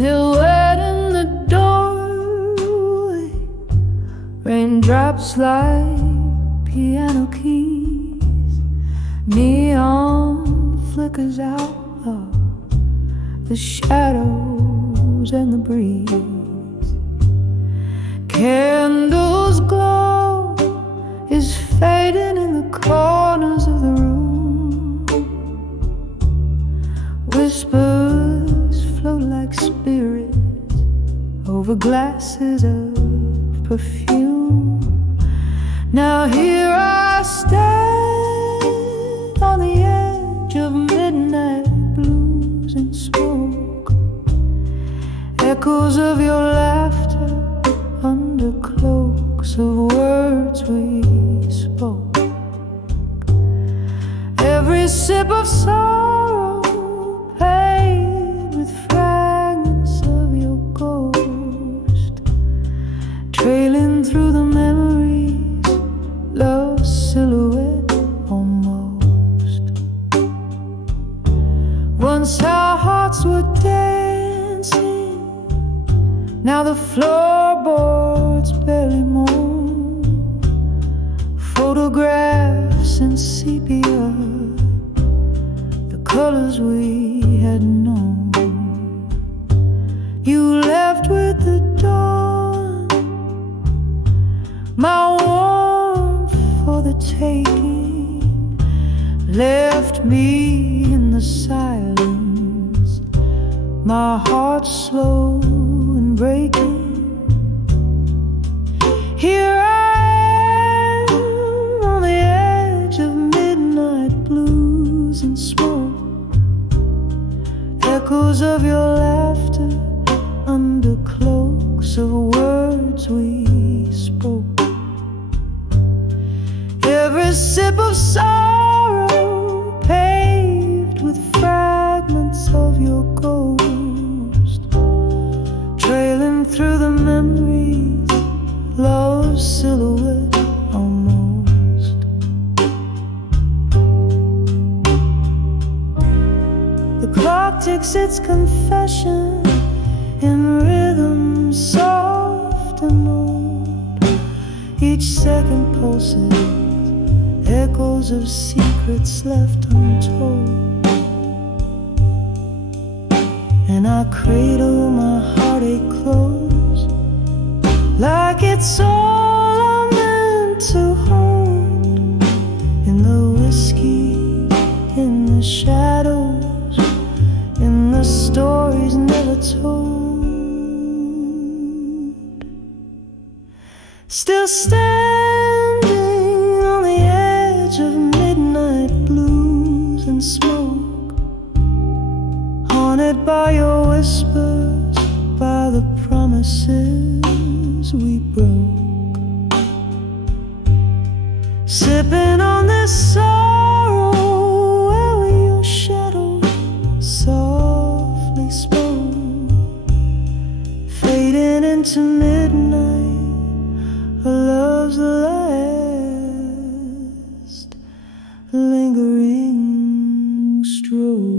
silhouette in the doorway, raindrops like piano keys, neon flickers out of the shadows and the breeze. Candles glow is fading in the corners of the room. Whispers float like spirits over glasses of perfume. Now here I stand on the edge of midnight blues and smoke, echoes of your laughter under cloaks of words we spoke. Every sip of sorrow paid with fragments of your ghost, trailing through the memories, love's silhouette almost. Once our hearts were dancing, now the floorboards barely moan. Photographs in sepia, the colors we had known. You left with the dawn, my warmth for the taking, left me in the silence, my heart slow and breaking. Here I am on the edge of midnight blues and smoke, echoes of your laughter under cloaks of words we spoke. Every sip of sorrow paved with fragments of your ghost, trailing through the memories, love's silhouette almost. The clock takes its confession in rhythm soft and old. Each second pulses echoes of secrets left untold. And I cradle my heartache close, like it's all I'm meant to hold. In the whiskey, in the shadows, in the stories never told. Still standing on the edge of midnight blues and smoke, haunted by your whispers, by the promises we broke. Sipping on this sorrow, where your shadow softly spoke, fading into midnight, a love's last lingering stroke.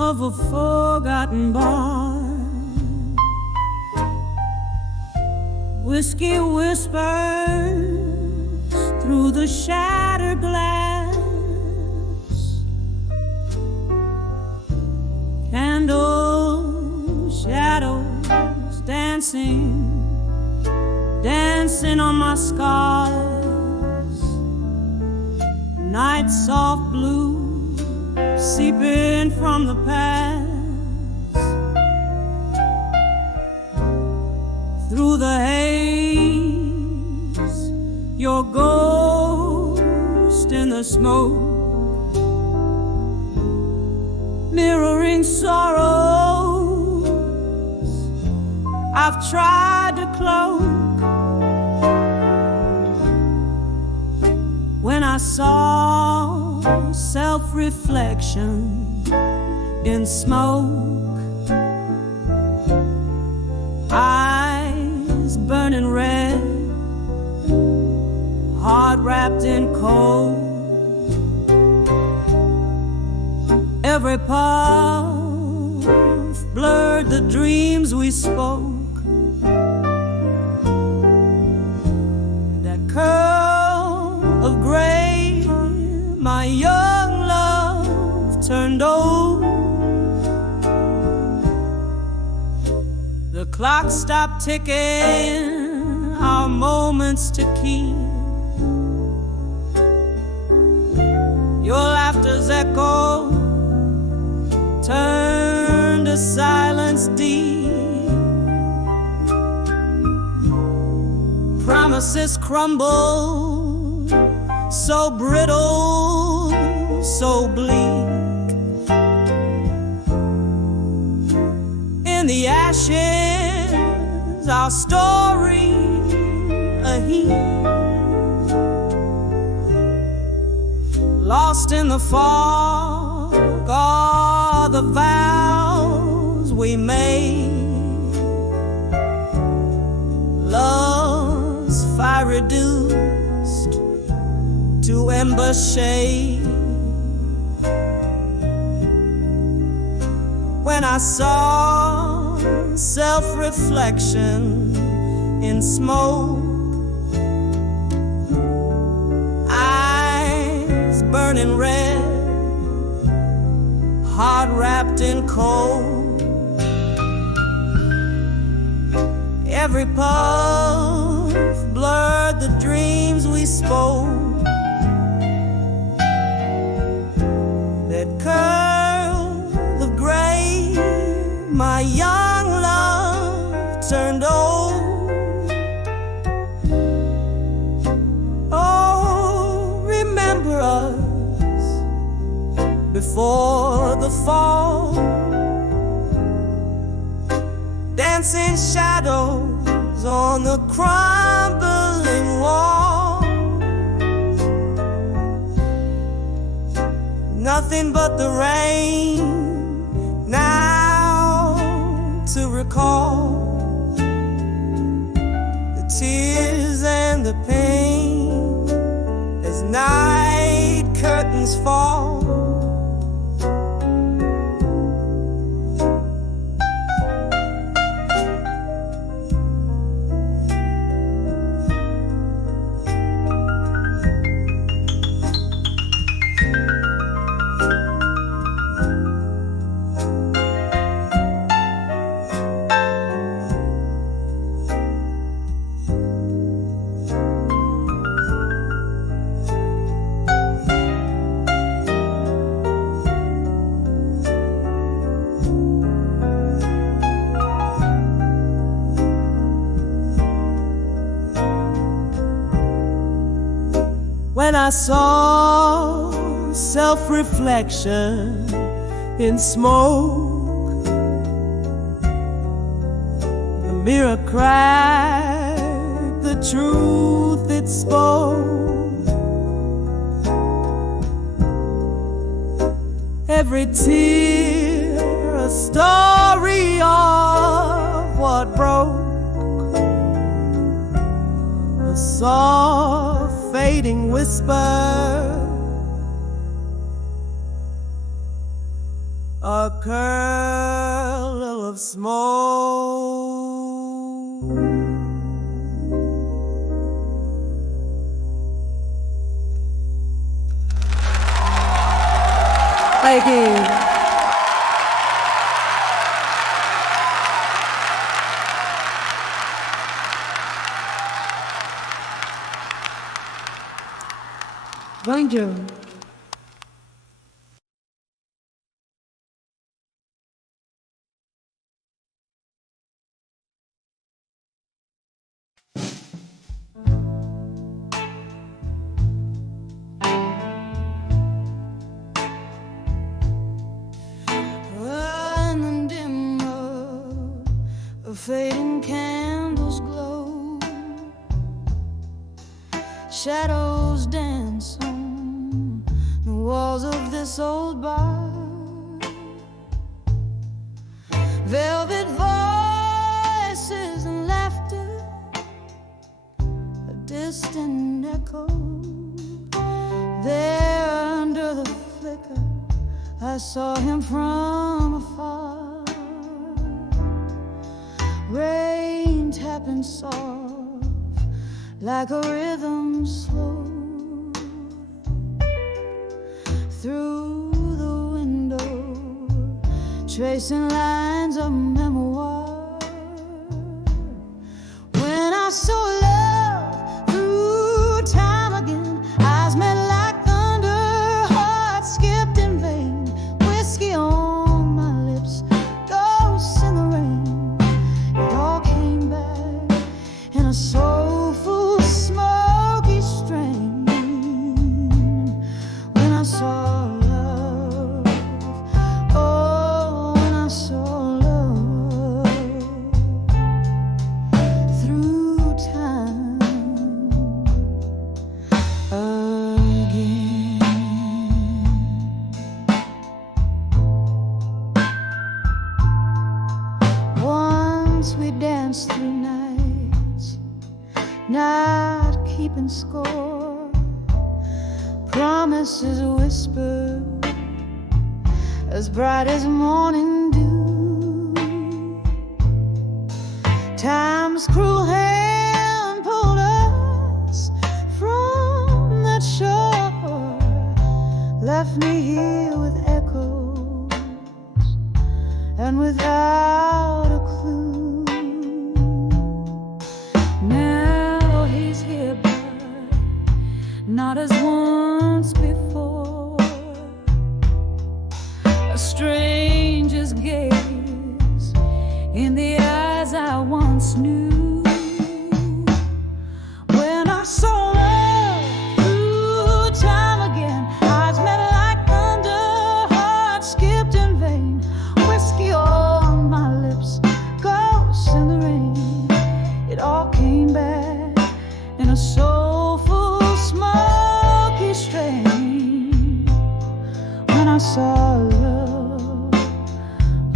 Of a forgotten bar, whiskey whispers through the shattered glass, candle shadows dancing dancing on my scars. Night soft blue seeping from the past. Through the haze, your ghost in the smoke, mirroring sorrows I've tried to cloak. When I saw self-reflection in smoke, eyes burning red, heart wrapped in cold. Every puff blurred the dreams we spoke. That curl of gray, my young love turned old. The clock stopped ticking, our moments to keep. Your laughter's echo turned to silence deep. Promises crumble, so brittle, so bleak. In the ashes, our story a heap. Lost in the fog are the vows we made. Love's fire reduced to ember shade. When I saw self-reflection in smoke, eyes burning red, heart wrapped in cold. Every puff blurred the dreams we spoke. That curl of gray, my young love turned old. Oh, remember us before the fall, dancing shadows on the crumbling wall. Nothing but the rain now to recall the tears and the pain as night curtains fall. When I saw self-reflection in smoke, the mirror cracked the truth it spoke. Every tear a story of what broke. A soft fading whisper, a curl of smoke. Thank you. Bonjour. In the dim of fading candles glow, shadows dance on the walls of this old bar. Velvet voices and laughter, a distant echo. There under the flicker, I saw him from afar. Rain tapping soft like a rhythm slow through the window, tracing lines of memoir. When I saw love through time again, eyes met like thunder, hearts skipped in vain. Whiskey on my lips, ghosts in the rain. It all came back in a soulful, smoky strain. When I saw love, oh, when I saw love through time again. Once we danced through nights, not keeping score, promises whispered as bright as morning dew. Time's cruel hand pulled us from that shore, left me here with echoes and without a clue. Now he's here, but not as once before. A stranger's gaze in the eyes I once knew. When I saw love through time again, eyes met like thunder, hearts skipped in vain. Whiskey on my lips, ghosts in the rain. It all came back in a soulful, smoky strain. When I saw love,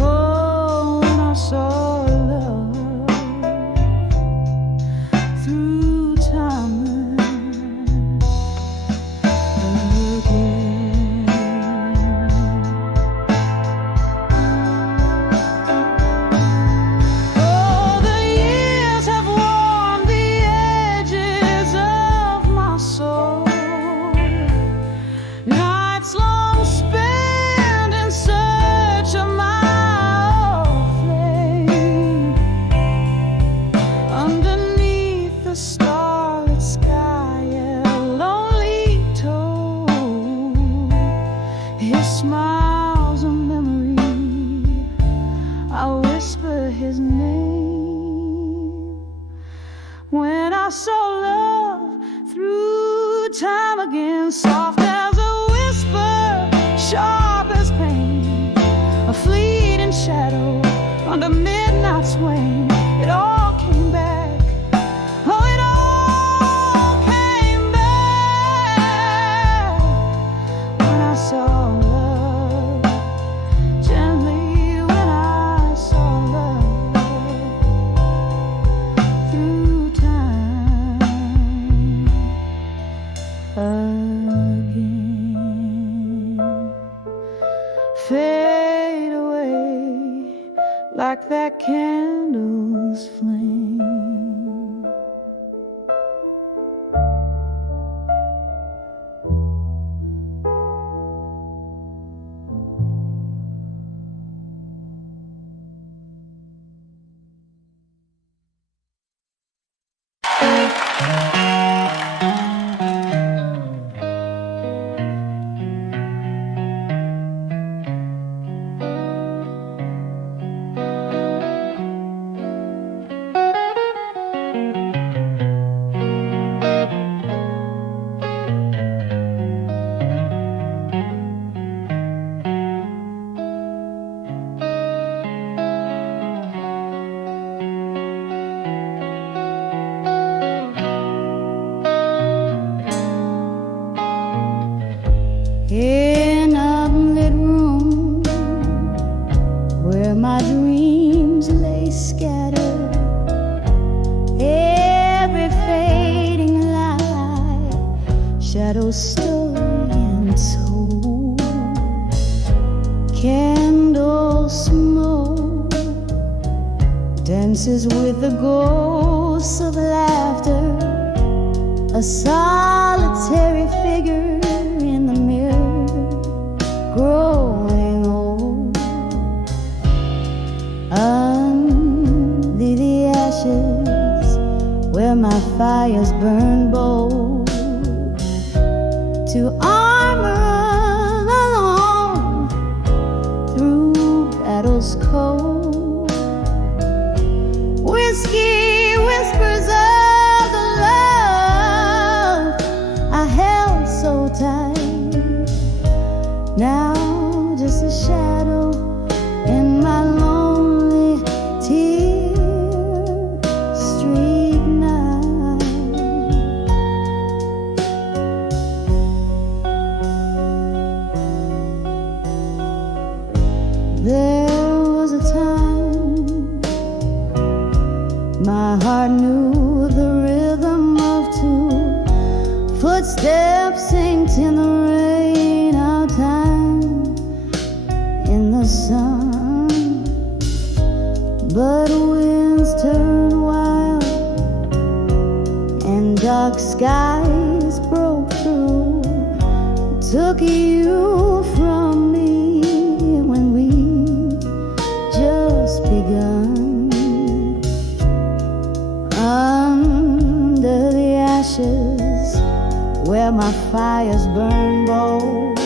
oh, when I saw love through time again. Oh, the years have warmed the edges of my soul. Nights long spent in search of my old flame. Underneath the starlit sky, a lonely toad. His smile's a memory. I whisper his name. When I saw love through time again, soft as a whisper, sharp as pain, a fleeting shadow under midnight's wane. It all came back. Oh, it all came back. When I saw love, gently when I saw love through time again. Fade away like that candle story untold. Candle smoke dances with the ghosts of laughter. A solitary figure in the mirror, growing old. Under the ashes where my fires burn bold, to armor alone through battles cold. Whiskey whispers of the love I held so tight. Now just a shadow in my lonely tear street night. There was a time my heart knew the rhythm of two footsteps synced in the rain, our time in the sun. But winds turn wild and dark skies broke through, took you from me when we just begun. Under the ashes where my fires burn bold,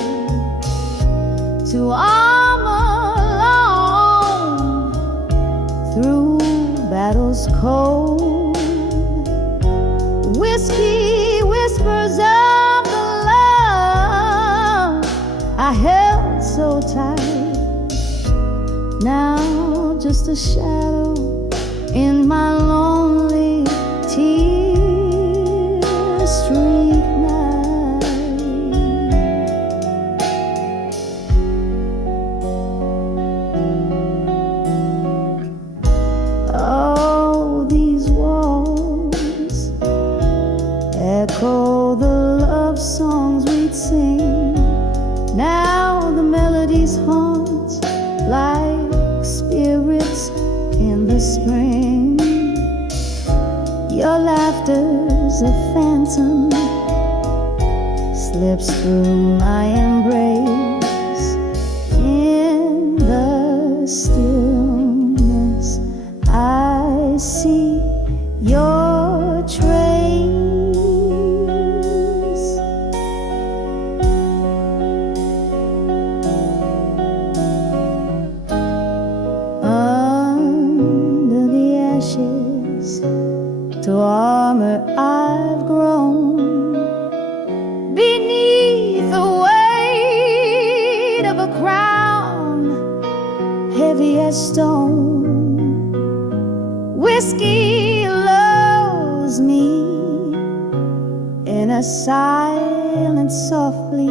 to armor alone through battles cold. Whiskey whispers of the love I held so tight. Now just a shadow in my lonely tear street night. Oh, these walls echo the love songs we'd sing. Now the melodies haunt like spirits in the spring. Your laughter's a phantom, slips through my embrace. In the stillness I see your trace. Under the ashes to armor I've grown, beneath the weight of a crown heavy as stone. Whiskey lulls me in a silence softly.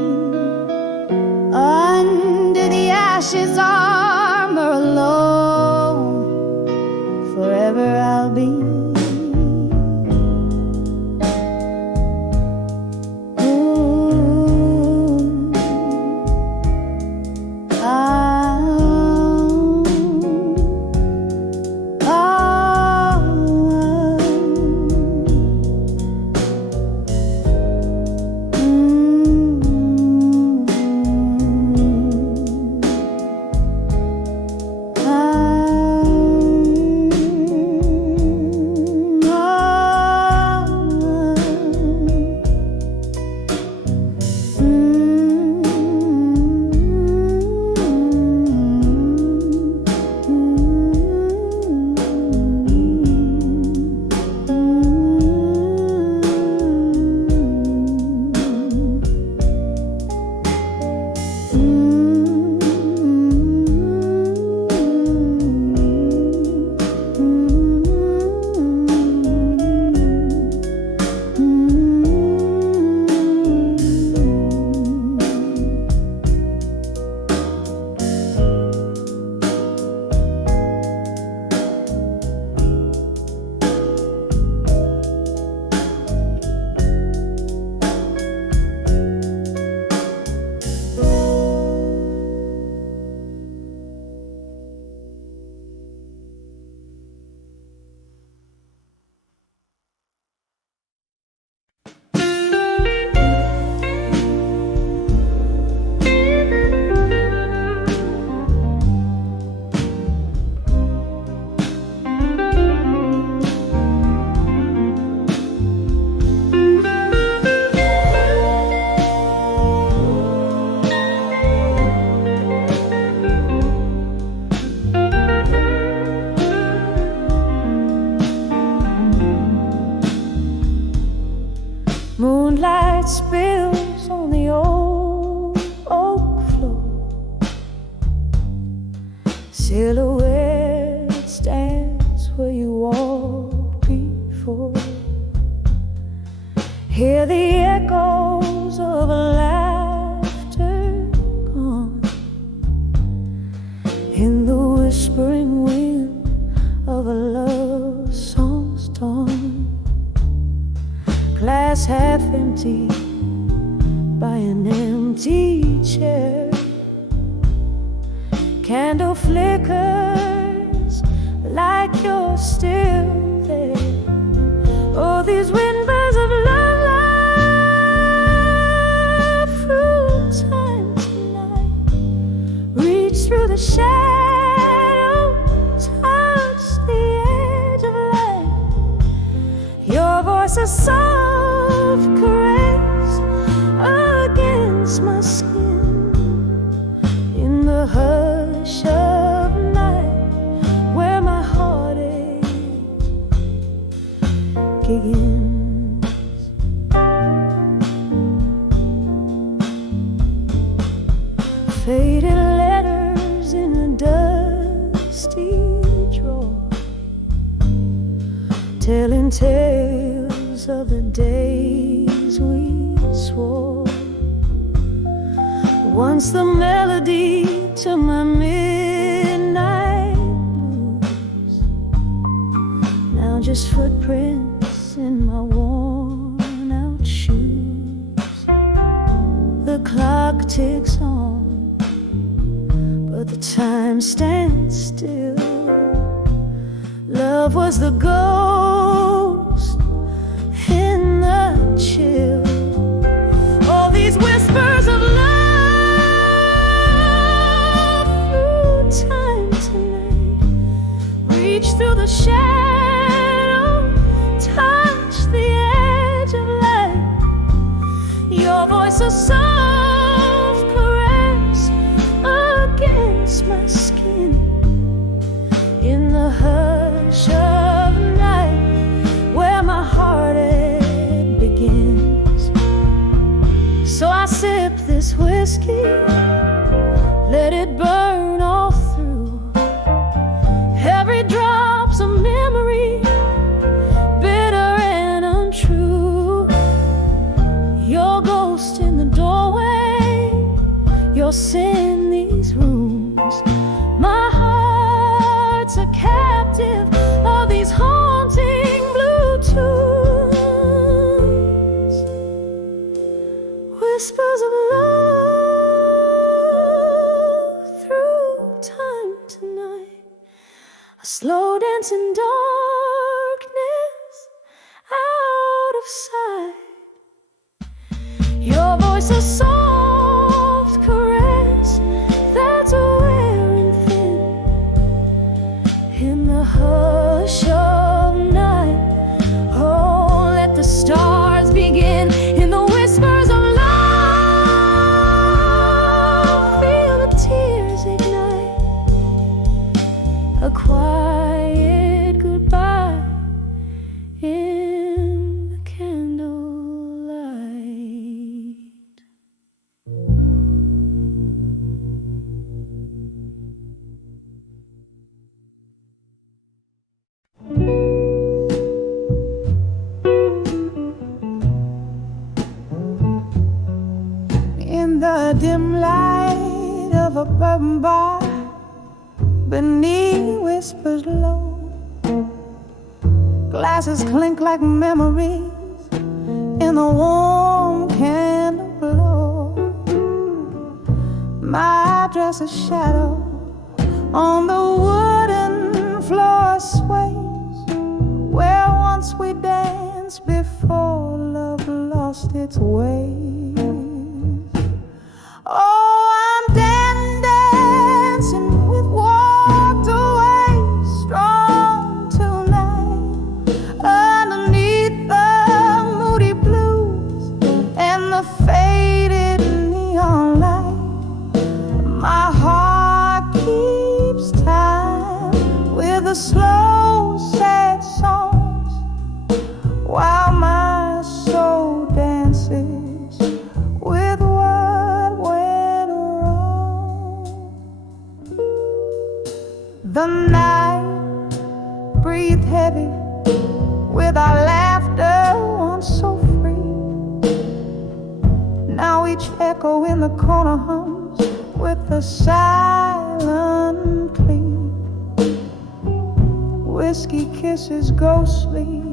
Under the ashes armor alone, forever I'll be. light spills on the old oak floor. Silhouette stands where you walked before. Hear the echoes of a laughter gone in the whispering wind of a love song's dawn. Glass half empty by an empty chair. Candle flickers like you're still there. Oh, these windbirds of love life through time tonight. Reach through the shadow, touch the edge of light. Your voice a soft caress against my skin in the hush of night where my heartache begins. Faded letters in a dusty drawer, telling tales of the days we swore. Once the melody to my midnight blues, now just footprints in my worn out shoes. The clock ticks on, but the time stands still. Love was the ghost in the chill. All these whispers of love through time tonight. Reach through the shadow, touch the edge of light. Your voice a soft caress against my skin in the hush of night where my heartache begins. So I sip this whiskey, let it burn all through. Every drop's a memory, bitter and untrue. Your ghost in the doorway, your sin in these rooms. My heart's a captive of these haunting blue tunes. Whispers of love through time tonight. A slow dance in darkness out of sight. Your voice a soft caress that's wearing thin in the hush of night. Oh, let the stars begin in the whispers of love. Feel the tears ignite, a quiet goodbye in the candlelight. In the dim light of a bourbon bar, beneath whispers low, glasses clink like memories in the warm candle glow. My dress a shadow on the wooden floor sways, where once we danced before love lost its way. Oh, I'm dancing with walked away, strong tonight, underneath the moody blues and the faded neon light. My heart keeps time with the slow, sad songs, while my soul dances with our laughter once so free. Now each echo in the corner hums with a silent plea. Whiskey kisses ghostly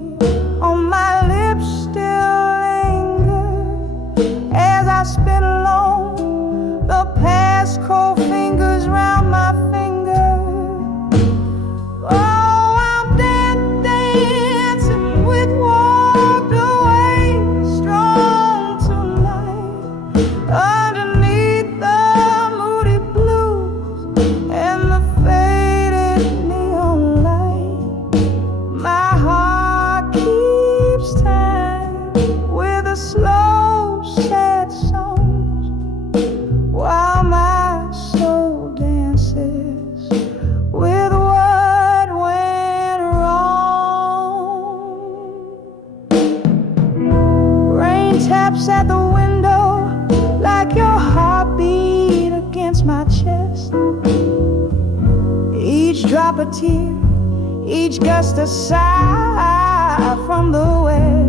on my lips still linger as I spin along the past cold fingers round my finger. Oh, I'm dancing with walked away strong tonight underneath the moody blues and the faded neon light. My heart keeps time with a slow, sad songs while my soul dances with what went wrong. Rain taps at the window like your heartbeat against my chest. Each drop a tear, each gust a sigh from the west.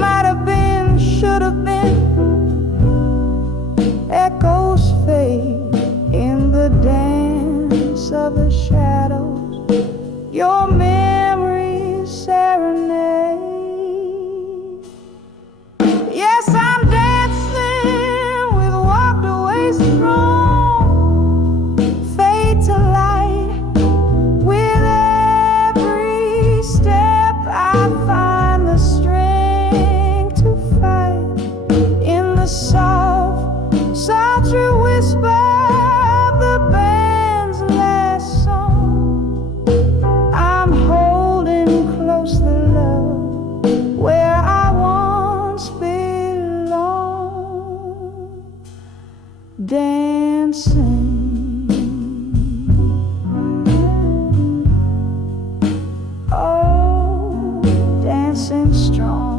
Might have been, should have been, echoes fade in the dance of the shadows. Your memories serenade. Yes, I'm dancing with walked away strong, fade to light. With every step I find the strength to fight in the soft, sultry whisper of the band's last song. I'm holding close the love where I once belonged, dancing. Oh, dancing strong.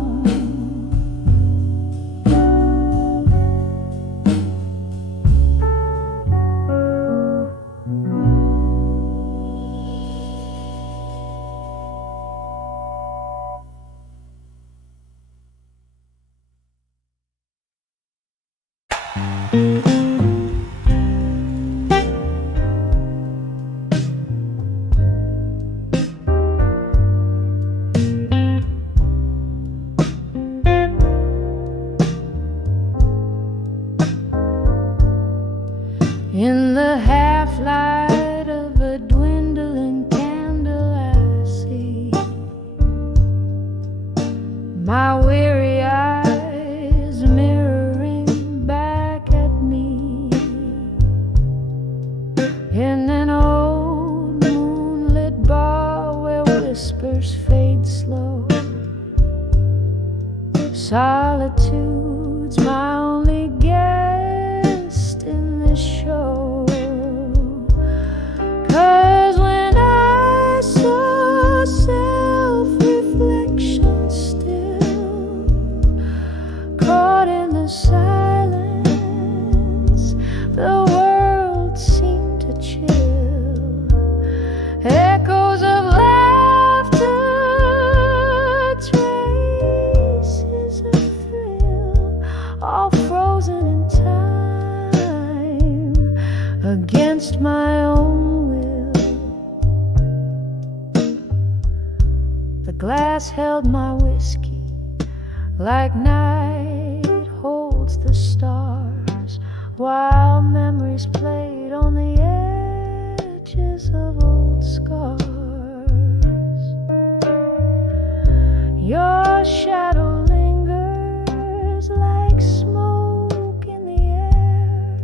In the half-light of a dwindling candle I see my weary eyes mirroring back at me in an old moonlit bar where whispers fade slow. Solitude's my only guest in this show. 'Cause when I saw self-reflection still caught in the silence, the world seemed to chill. Echoes of laughter, traces of thrill, all frozen in time against my own will. The glass held my whiskey like night holds the stars, while memories played on the edges of old scars. Your shadow lingers like smoke in the air.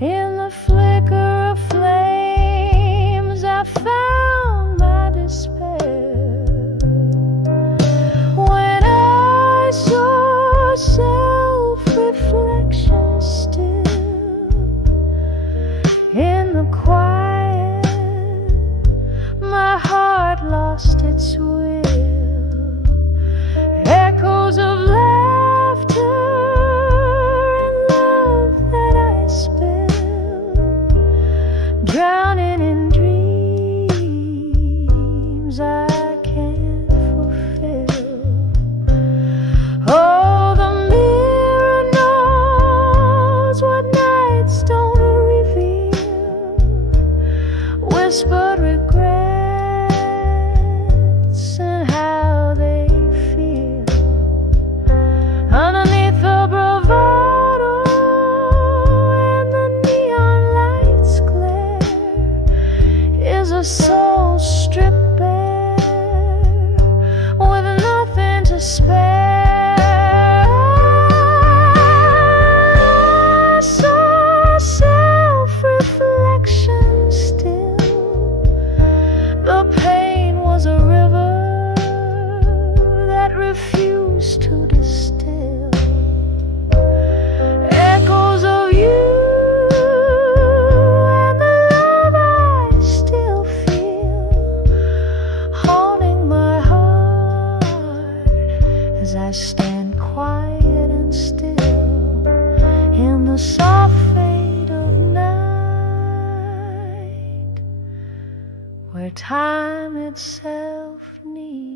In the flicker of flames I found my despair. When I saw self-reflection still in the quiet, my heart lost its will. Echoes stand quiet and still in the soft fade of night, where time itself kneels.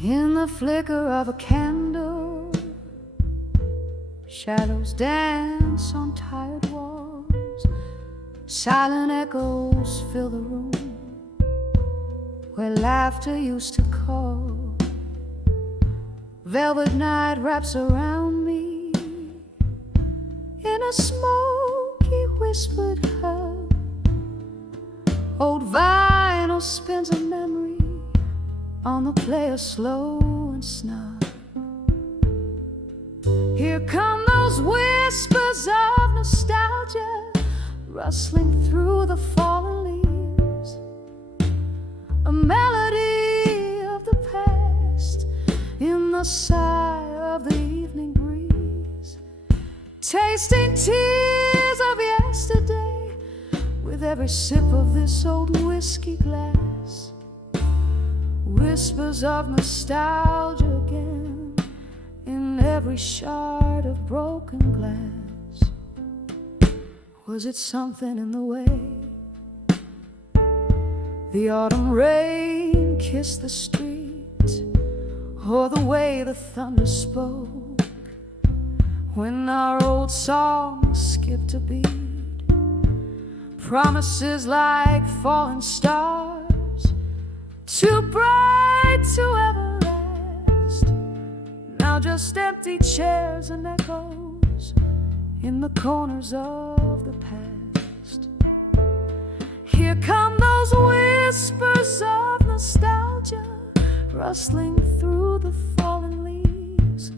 In the flicker of a candle, shadows dance on tired walls. Silent echoes fill the room where laughter used to call. Velvet night wraps around me in a smoky whispered hug. Old vinyl spins a memory on the player slow and snug. Here come those whispers of nostalgia rustling through the fallen leaves, a melody of the past in the sigh of the evening breeze, tasting tears of yesterday with every sip of this old whiskey glass. Whispers of nostalgia again in every shard of broken glass. Was it something in the way the autumn rain kissed the street, or the way the thunder spoke when our old song skipped a beat? Promises like falling stars, too bright to ever last, now just empty chairs and echoes in the corners of the past. Here come those whispers of nostalgia rustling through the fallen leaves,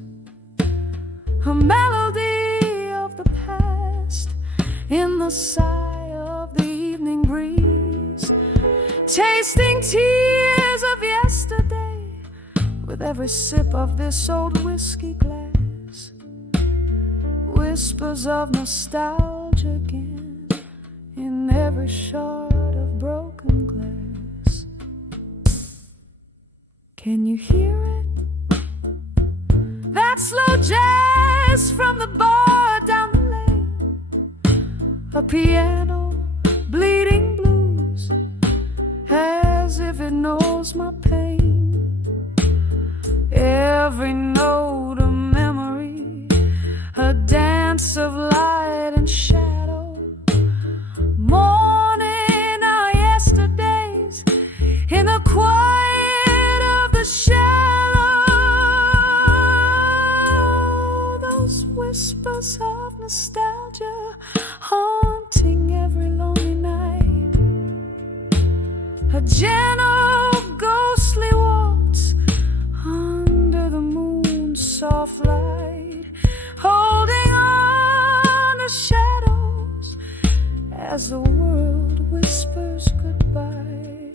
a melody of the past in the sigh of the evening breeze, tasting tears of yesterday with every sip of this old whiskey glass. Whispers of nostalgia again in every shard of broken glass. Can you hear it? That slow jazz from the bar down the lane, a piano bleeding blues as if it knows my pain. Every note a memory, a dance of light and shadow, mourning our yesterdays in the quiet of the shallow. Those whispers of nostalgia haunting every lonely night, a gentle ghostly waltz under the moon's soft light, holding on to shadows as the world whispers goodbye.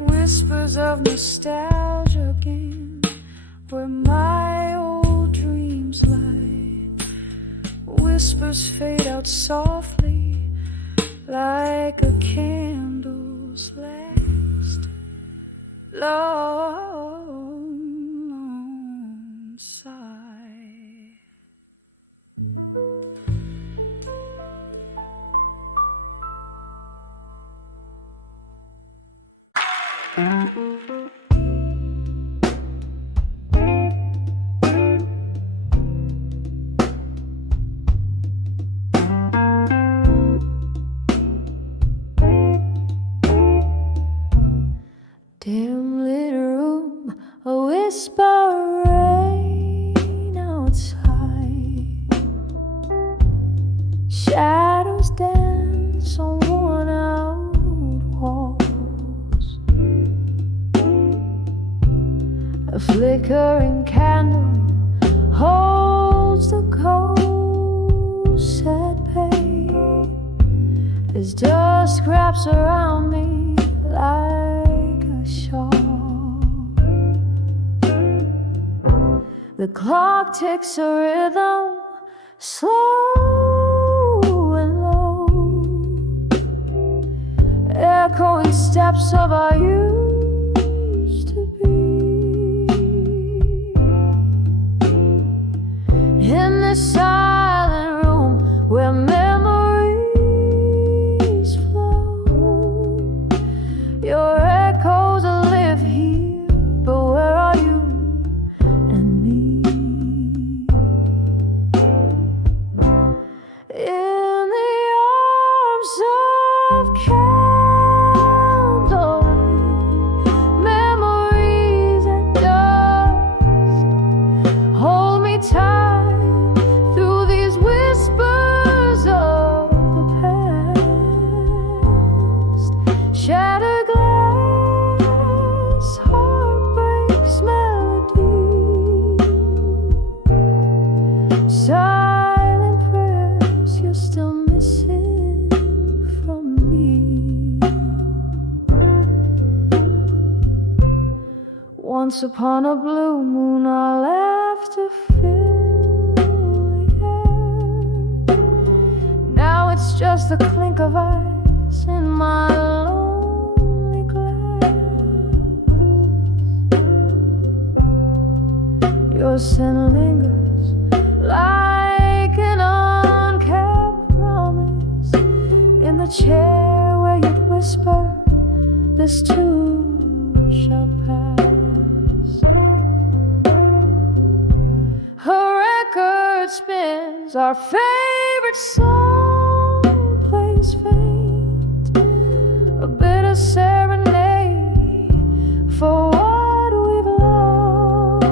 Whispers of nostalgia again where my old dreams lie. Whispers fade out softly like a candle's last long sigh. Dim lit room, a whisper rain. I dance on worn out walls. A flickering candle holds the cold, sad pain as dusk wraps around me like a shawl. The clock ticks a rhythm, slow and low, echoing steps of our used to be. In this silent room where memories flow, your echoes live here, but where are you and me? In the arms of candlelight, memories at dusk, hold me tight through these whispers of the past. Shattered glass, heartbreak's melody, silent prayers you're still missing from me. Once upon a blue moon, our laughter filled the air. Now it's just the clink of ice in my lonely glass. Your scent lingers like an unkept promise in the chair where you'd whisper, this too shall pass. Her record spins, our favorite song plays faint, a bitter serenade for what we've lost.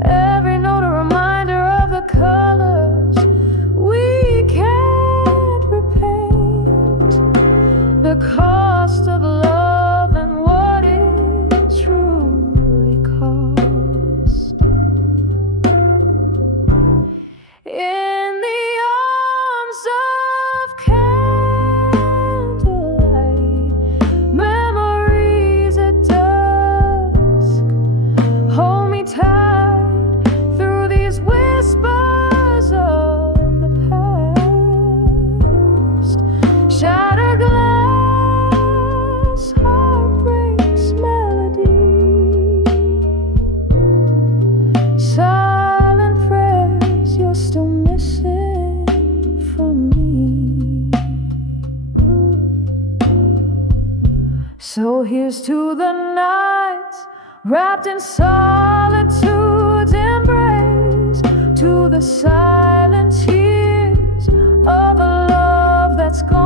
Every note a reminder of the colors we can't repaint, the cost of love and what it truly cost. In the arms of candlelight, memories at dusk, hold me tight through these whispers of the past. Shattered glass, heartbreak's melody, silent prayers you're still missing from me. So here's to the nights wrapped in solitude's embrace, to the silent tears of a love that's gone.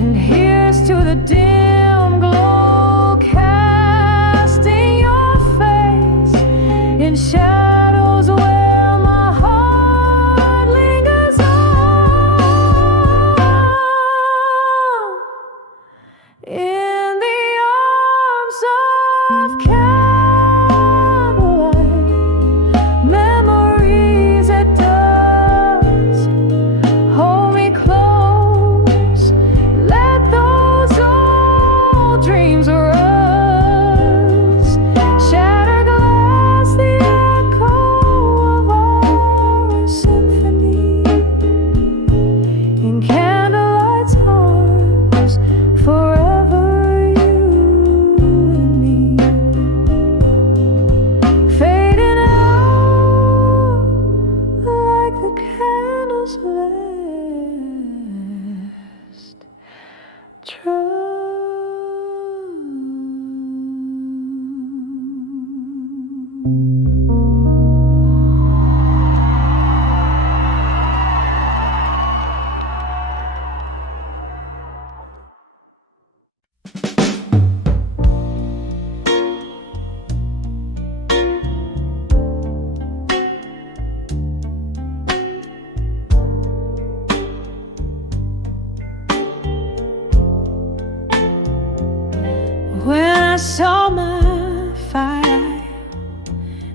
And here's to the dim glow cast in your face, in shadows where my heart lingers on. In the arms of candlelight, memories at dusk, saw my fire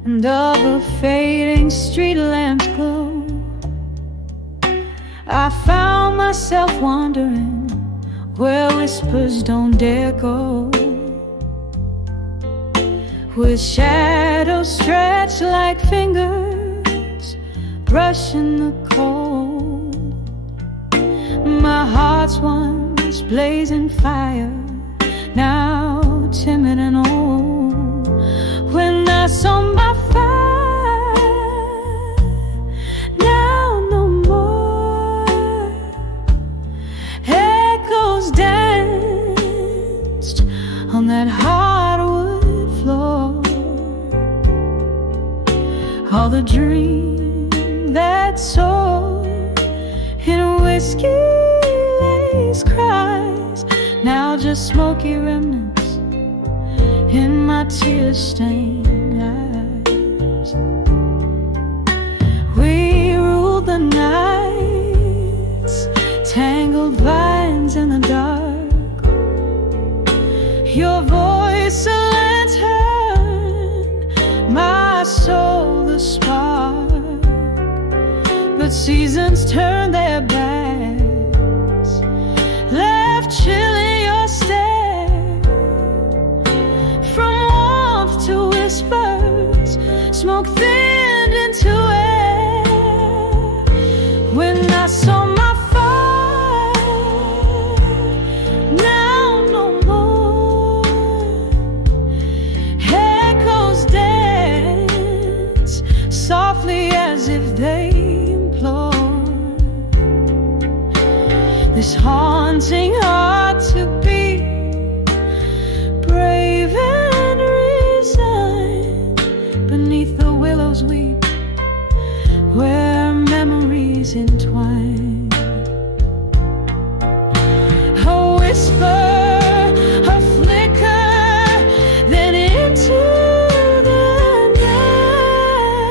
and of a fading street lamp's glow, I found myself wondering where whispers don't dare go, with shadows stretched like fingers brushing the cold. My heart's once blazing fire, now timid and old. When I saw my fire, now no more. Echoes danced on that hardwood floor. All the dream that soared in whiskey cries, now just smoky remnants in my tear-stained eyes. We ruled the nights, tangled vines in the dark. Your voice a lantern, my soul the spark. But seasons turn their backs, left chill in your stare. From warmth to whispers, smoke thinned into air. When I saw my fire, now no more. Echoes dance softly as if they implore this haunting heart to be brave and resigned. Beneath the willows weep where memories entwine. A whisper, a flicker, then into the night.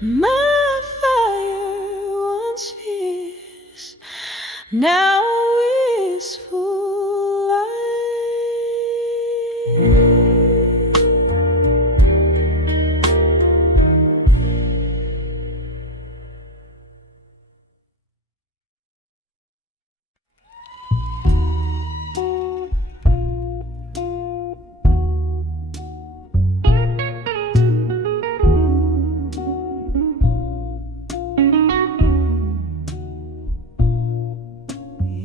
My fire once fierce, now wistful light.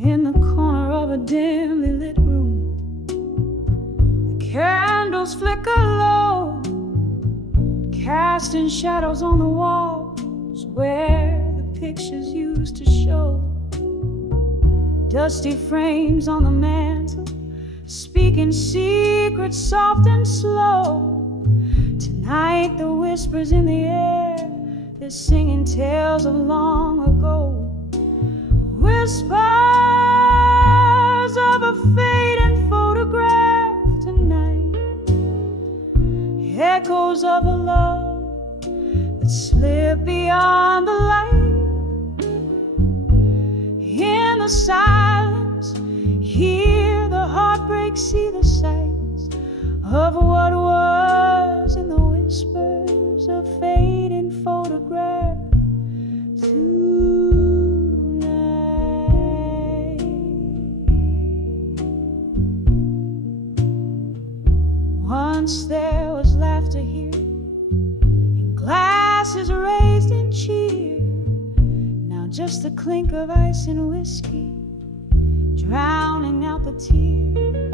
In the corner of a dimly lit room, the candles flicker low, casting shadows on the walls where the pictures used to show. Dusty frames on the mantle, speaking secrets soft and slow. Tonight the whispers in the air, they're singing tales of long ago. Whispers of a fading photograph tonight, echoes of a love that slipped beyond the light. In the silence, hear the heartbreak, see the sights of what was in the whispers of fading photograph. Once there was laughter here, and glasses raised in cheer. Now just the clink of ice and whiskey, drowning out the tear.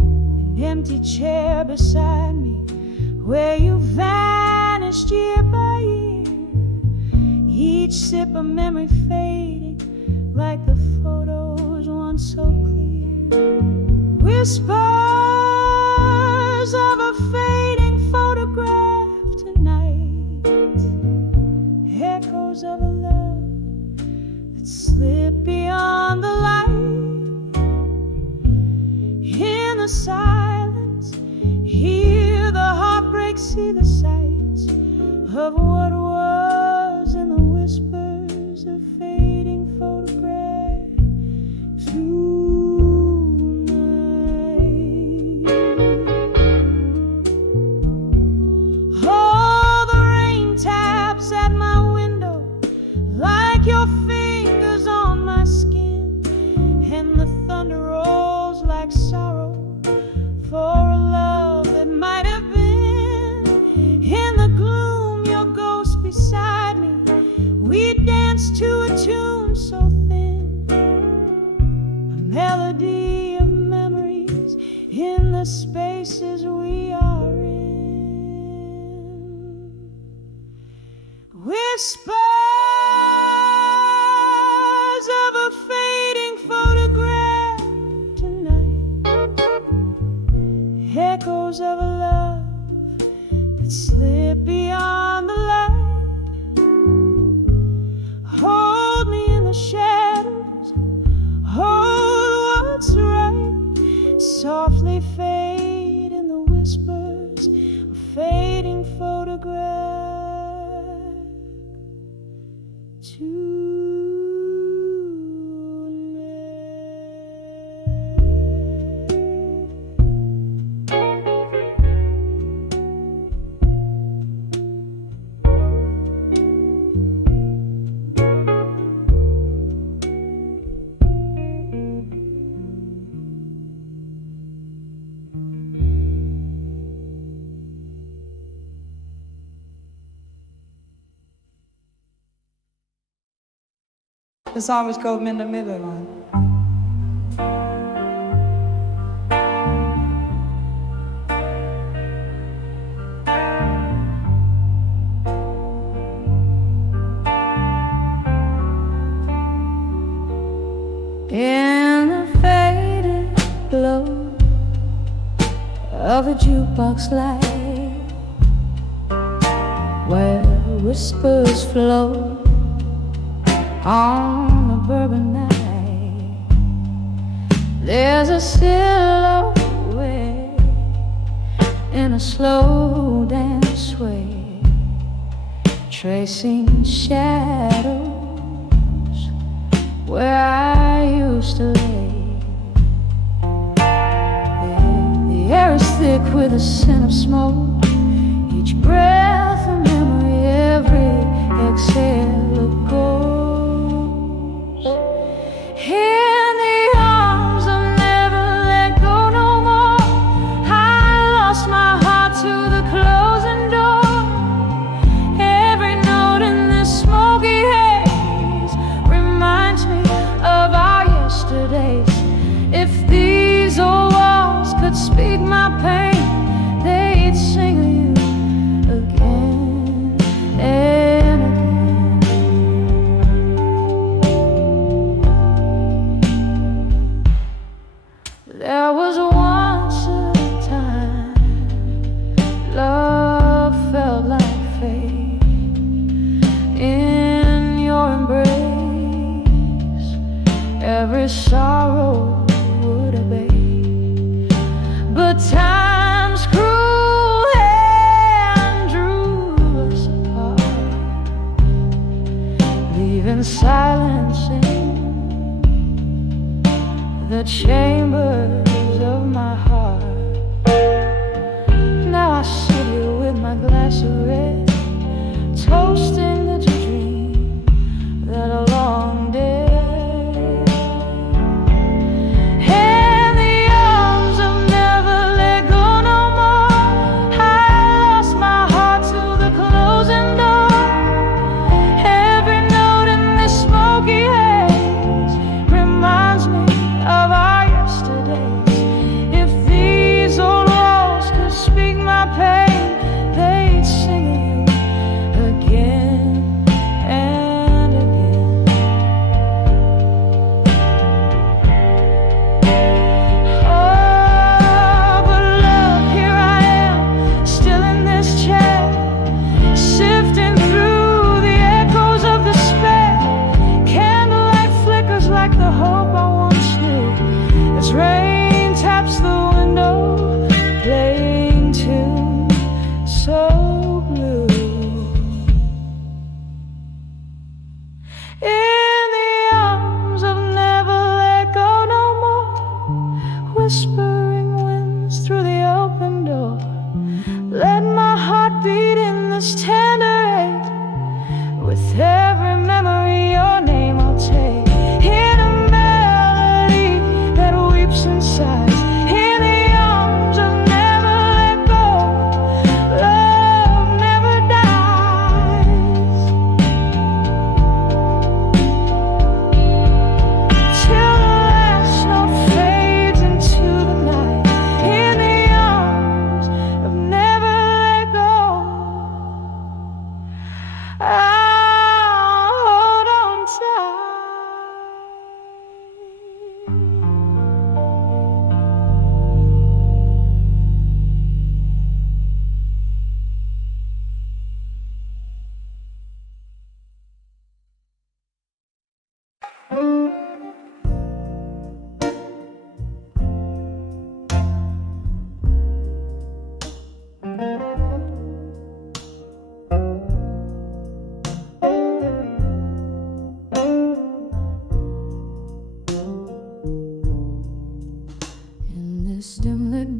An empty chair beside me, where you vanished year by year. Each sip a memory fading, like the photos once so clear. Whispers of a fading photograph tonight, echoes of a love that slipped beyond the light. In the silence, hear the heartbreak, see the sights of what was in the whispers of fading photograph. Tonight. echoes of a love that slipped beyond the light. Hold me in the shadows, hold what's right. Softly fade in the whispers of fading photograph. The song was called Minda Middelman. In the faded glow of a jukebox light, where whispers flow on a bourbon night, there's a silhouette in a slow dance sway, tracing shadows where I used to lay. The air is thick with the scent of smoke, each breath a memory, every exhale a ghost. In the arms of never let go no more, I lost my heart to the closing door. Every note in this smoky haze reminds me of our yesterdays. If these old walls could speak my pain, they'd sing of you again and again. There was once a time love felt like fate. In your embrace, every sorrow would abate. But time's cruel hand drew us apart, leaving silence in the chambers of my heart. Now I sit here with my glass of red, toasting the dream that I long dead. In the arms of never let go no more, I lost my heart to the closing door. Every note in this smoky haze reminds me of our yesterdays. If these old walls could speak my pain, they'd sing of you again and again. Oh, but love, here I am, still in this chair, sifting through the echoes of despair. Candlelight flickers like the hope I once knew, as rain taps the window, playing tune so blue. In the arms of never let go no more, whispering winds through the open door. Let my heart beat in this tender ache, with every memory your name I'll take. In a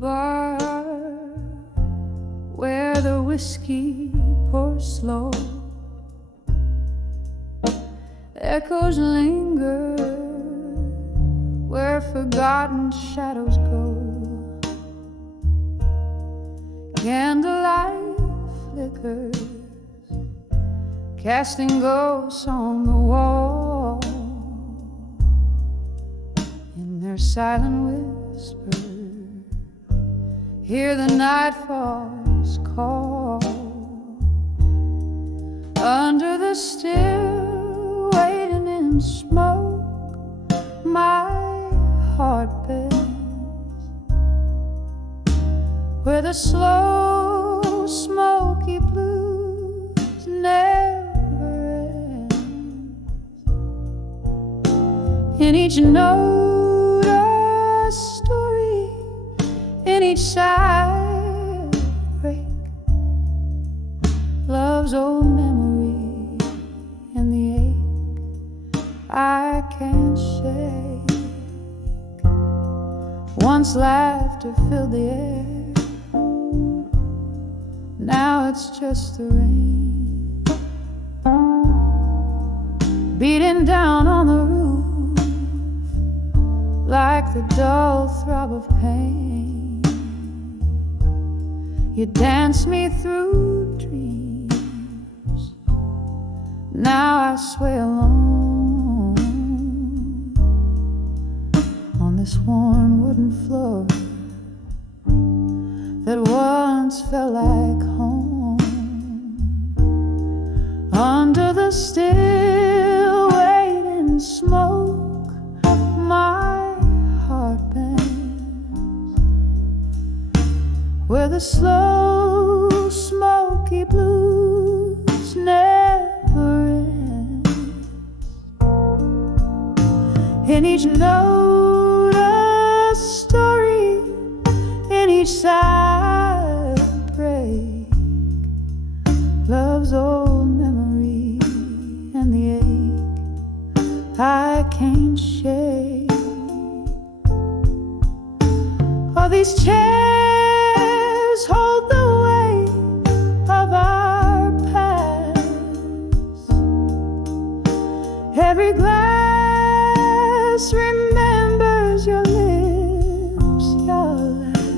bar where the whiskey pours slow, echoes linger where forgotten shadows go. Candlelight flickers, casting ghosts on the wall. In their silent whisper, hear the nightfall's call. Under the still waiting in smoke, my heart bends, where the slow smoky blues never ends. In each note a story, in each side break, love's old memory and the ache I can't shake. Once laughter filled the air, now it's just the rain beating down on the roof like the dull throb of pain. You dance me through dreams, now I sway alone on this worn wooden floor that once felt like home. Under the still waiting smoke, my heart bends, where the slow smoky blues never end. In each note a story, in each side break, love's old memory and the ache I can't shake. All these chairs hold the weight of our past. Every glass remembers your lips, your laugh.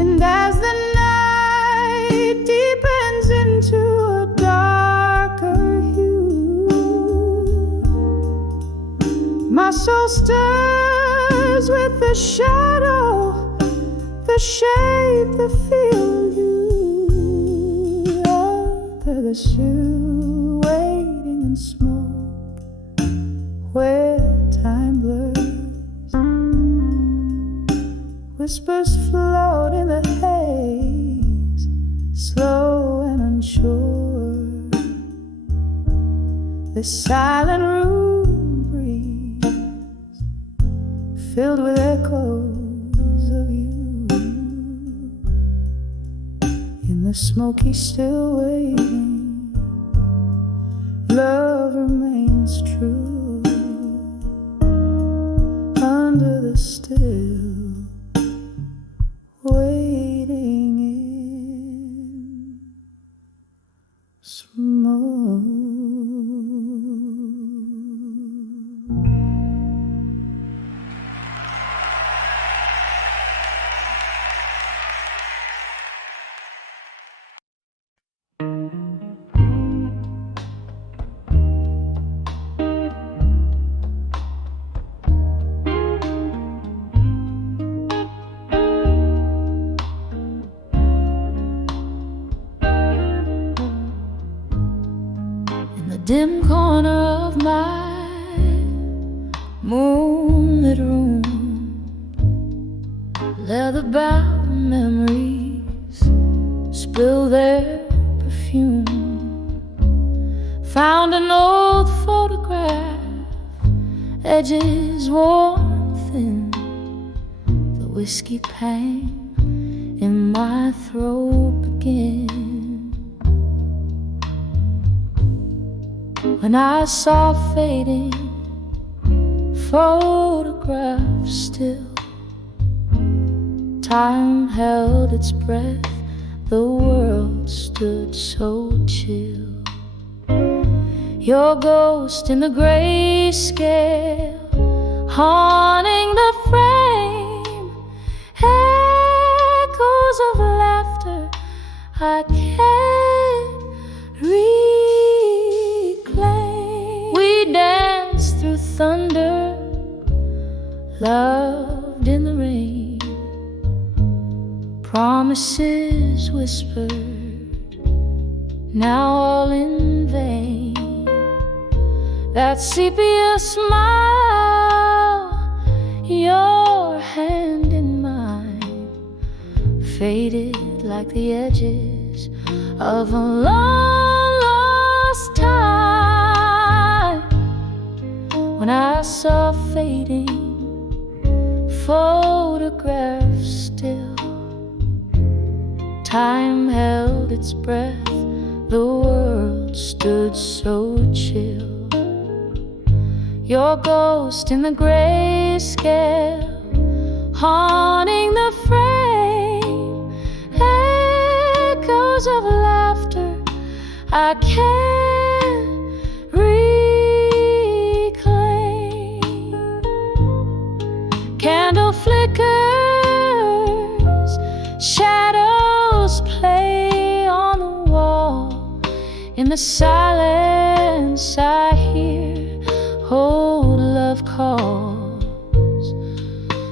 And as the night deepens into a darker hue, my soul stirs with the shadow, the shape, the feel you. Under the shoe waiting in smoke, where time blurs, whispers float in the haze, slow and unsure. This silent room breathes, filled with echoes of you. In the smoky still waiting, love remains true. Under the still waiting in smoke. Dim corner of my moonlit room, leather-bound memories spill their perfume. Found an old photograph, edges worn thin, the whiskey pain in my throat begins. When I saw fading photographs still, Time held its breath, the world stood so chill. Your ghost in the grayscale, haunting the frame. Echoes of laughter I can't reclaim. We danced through thunder, loved in the rain. Promises whispered, now all in vain. That sepia smile, your hand in mine, faded like the edges of a long lost time. When I saw fading photographs still, time held its breath, the world stood so chill. Your ghost in the grayscale, haunting the frame. Echoes of laughter I can't reclaim. Candle flickers, shadows play on the wall. In the silence I hear old love calls,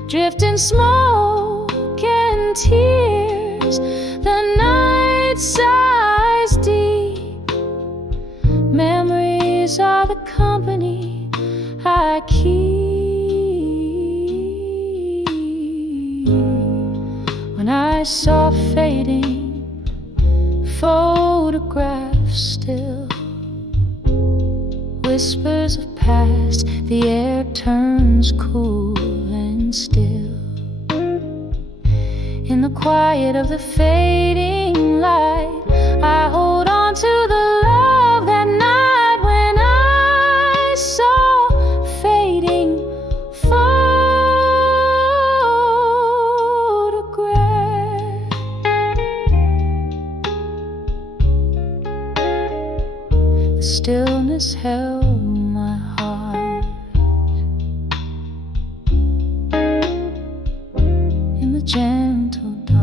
drifting smoke and tears. The night sighs deep, memories are the company I keep. When I saw fading photographs still, whispers of past, the air turns cool and still. In the quiet of the fading light, I hold on to the love that night when I saw fading photographs. The stillness held my heart in the gentle dark.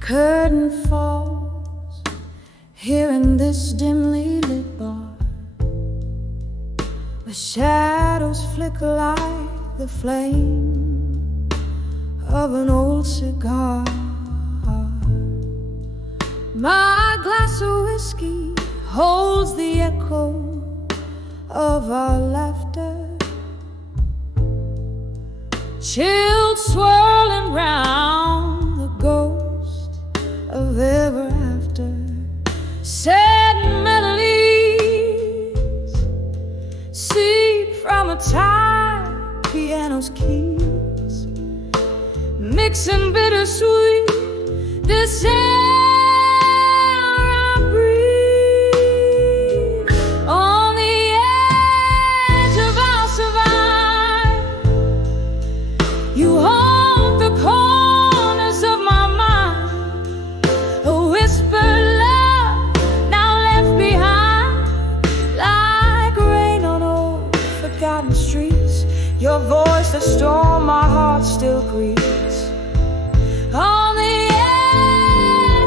Curtain falls here in this dimly lit bar, where shadows flicker like the flame of an old cigar. My glass of whiskey holds the echo of our laughter, chilled swirling round the ghost of ever after. Sad melodies seep from a tired piano's keys, mixing bittersweet this air I breathe. On the edge of our survival, you haunt the corners of my mind, a whispered love now left behind, like rain on old forgotten streets. Your voice, the storm my heart still greets. On the edge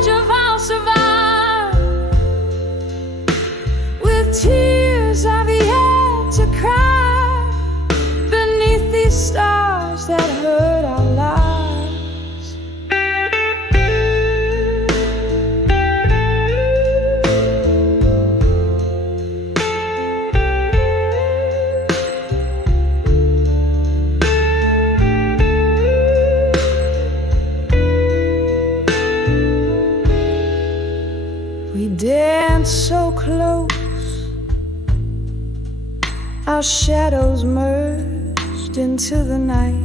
dance so close, our shadows merged into the night.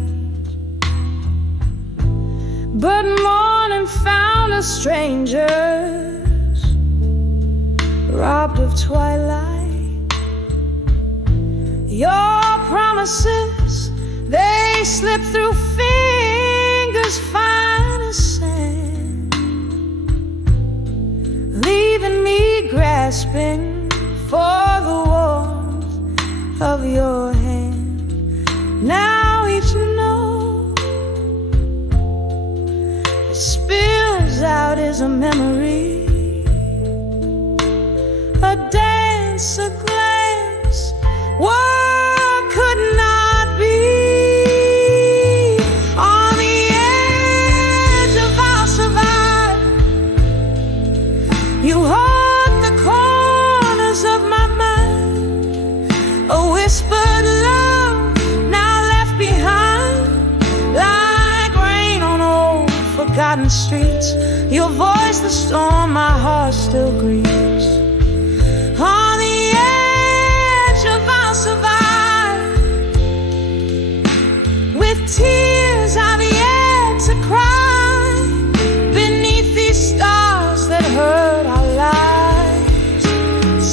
But morning found us strangers, robbed of twilight. Your promises, they slip through fingers fine as sand, leaving me grasping for the warmth of your hand. Now each note that spills out is a memory, a dance, a glance, what could not be. On the edge of our survival, you hold the corners of my mind, a whispered love now left behind, like rain on old forgotten streets. Your voice, the storm my heart still grieves. On the edge of our survival, with tears I've yet to cry, beneath these stars that hurt our lives.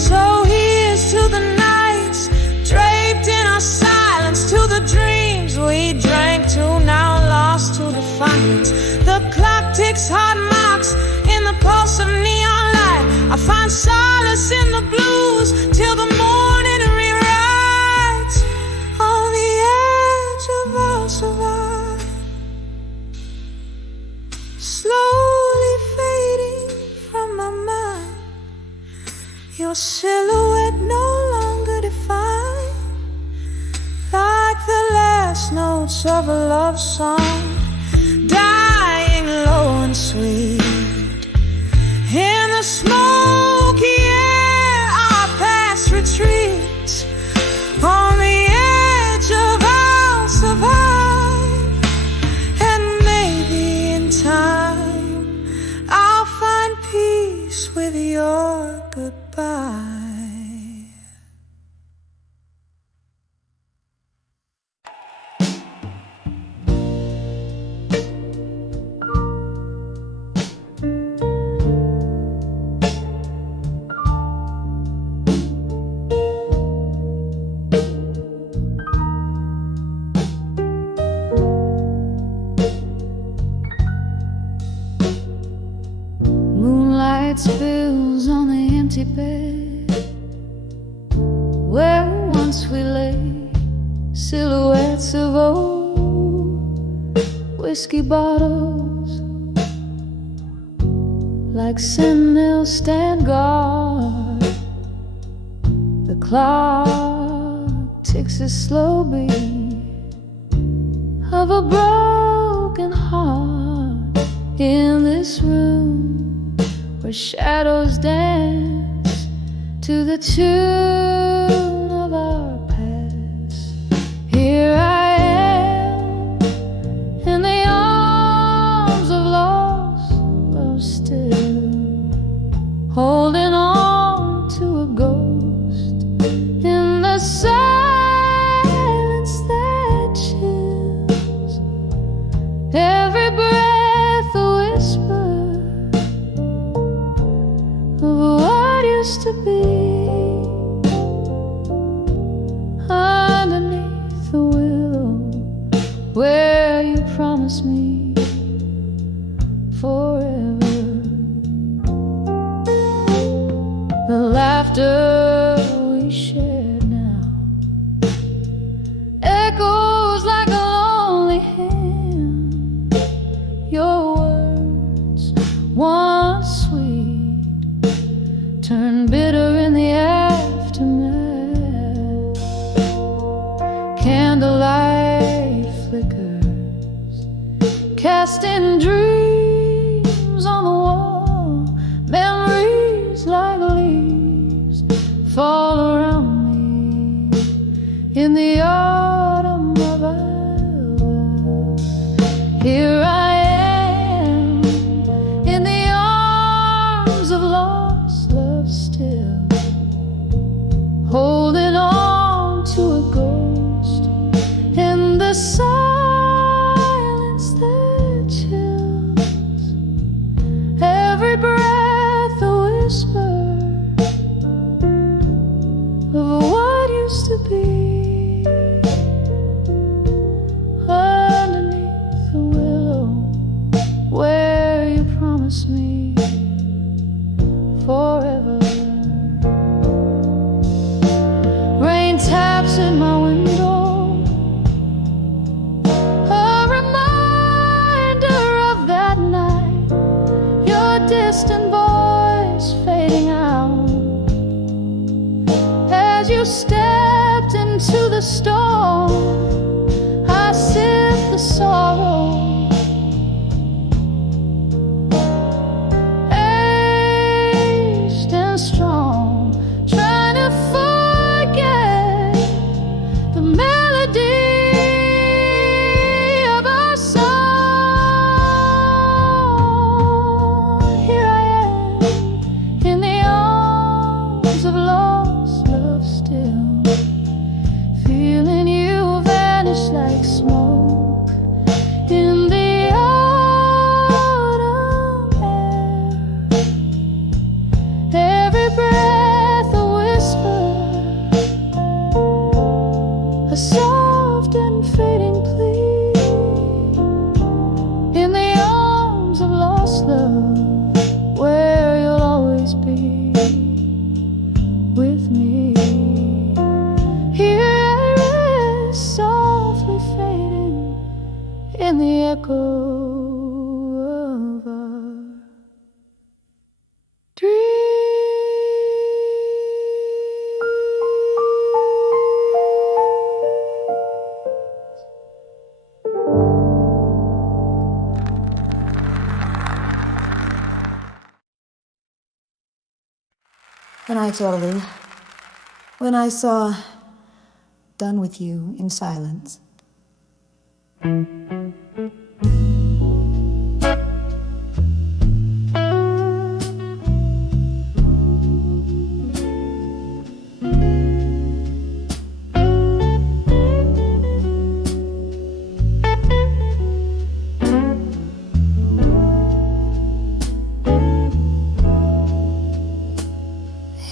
So here's to the nights draped in our silence, to the dreams we drank to, now lost to defiance. The clock ticks hard marks in the pulse of neon light. I find solace in the blues till the morning rewrites. On the edge of our survival, slowly fading from my mind, your silhouette no longer defined, like the last notes of a love song, dying low and sweet. In the smoky air, our past retreats. On the edge of our survival, and maybe in time I'll find peace with your goodbye. Moonlight spills on the empty bed where once we lay, silhouettes of old whiskey bottles, like sentinels stand guard. The clock ticks a slow beat of a broken heart in this room where shadows dance to the tune of our past. Here I am in the arms of lost love, still holding on to a ghost in the silence that chills. Every breath a whisper of what used to be, underneath the willow where you promised me forever. The laughter we shared now echoes like a lonely hymn. Your words, once sweet, turn bitter in the aftermath. Candlelight flickers, casting dreams on the wall, memories like leaves whisper of what used to be. Underneath the willow where you promised me forever. Rain taps at my window, a reminder of that night, your distant voice fading out as you stepped into the storm. I sip the sorrow, aged and strong, trying to forget the melody of our song. Here I am in the arms of lost love still, feeling you vanish like smoke in the autumn air. Every breath a whisper, a soft and fading plea, in the arms of lost love where you'll always be with me. Here at rest, softly fading in the echo of our dreams. And I told her, when I saw Done With You in Silence.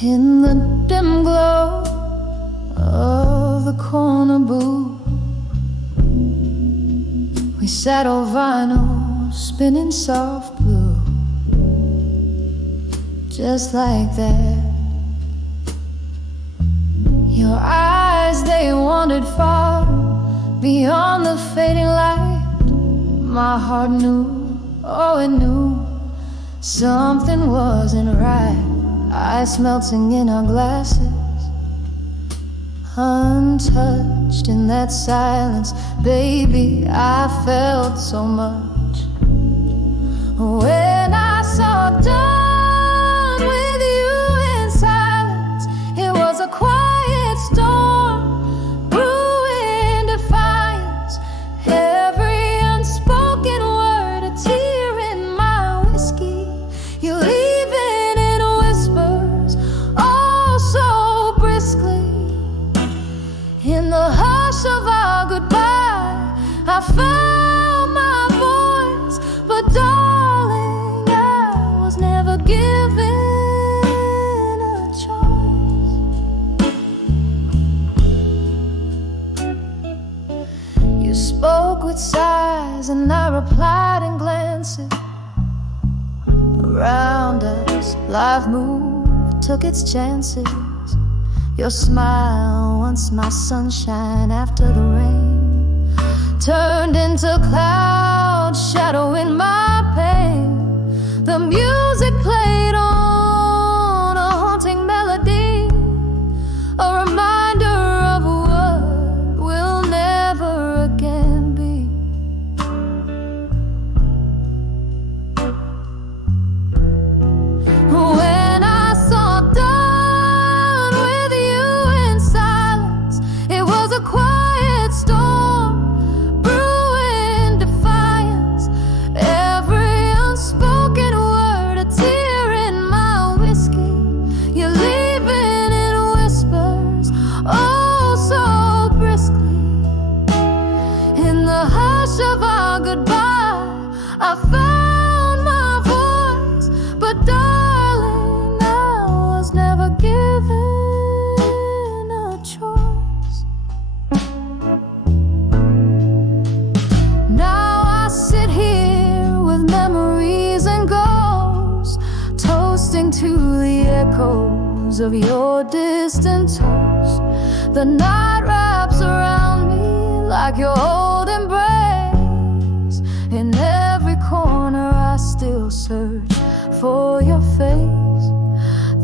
In the dim glow of the corner booth, we sat on vinyl, spinning soft blue. Just like that, your eyes, they wandered far beyond the fading light. My heart knew, oh it knew, something wasn't right. Ice melting in our glasses, untouched in that silence. Baby, I felt so much when I saw Done With You in Silence. It was a quiet storm, brewing defiance. Every unspoken word, a tear in my whiskey. You leaving in whispers, oh so briskly. In the hush of our goodbye, I found my voice. But darling, I was never given a choice. You spoke with sighs and I replied in glances. Around us, life moved, took its chances. Your smile, once my sunshine after the rain, turned into clouds, shadowing my pain. The music played on a haunting melody, a reminder of what will never again be. When I saw Done With You in Silence, it was a quiet storm, brewing defiance. Every to the echoes of your distant tones. The night wraps around me like your old embrace. In every corner I still search for your face.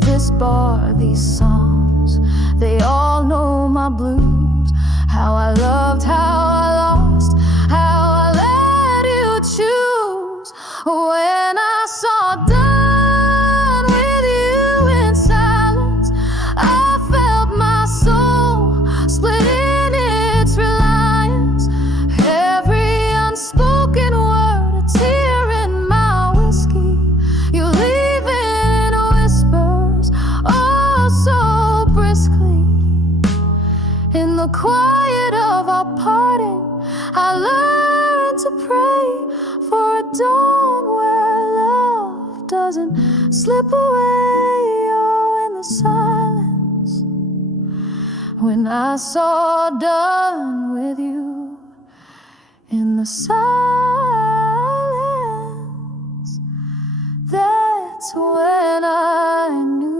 This bar, these songs, they all know my blues. How I loved, how I lost, how I let you choose. When I saw done with you in silence, I felt my soul split in its reliance. Every unspoken word, a tear in my whiskey, you leave it in whispers, oh so briskly. In the quiet of our parting, I learned to pray for a dawn where love doesn't slip away. Oh, in the silence, when I saw done with you, in the silence, that's when I knew.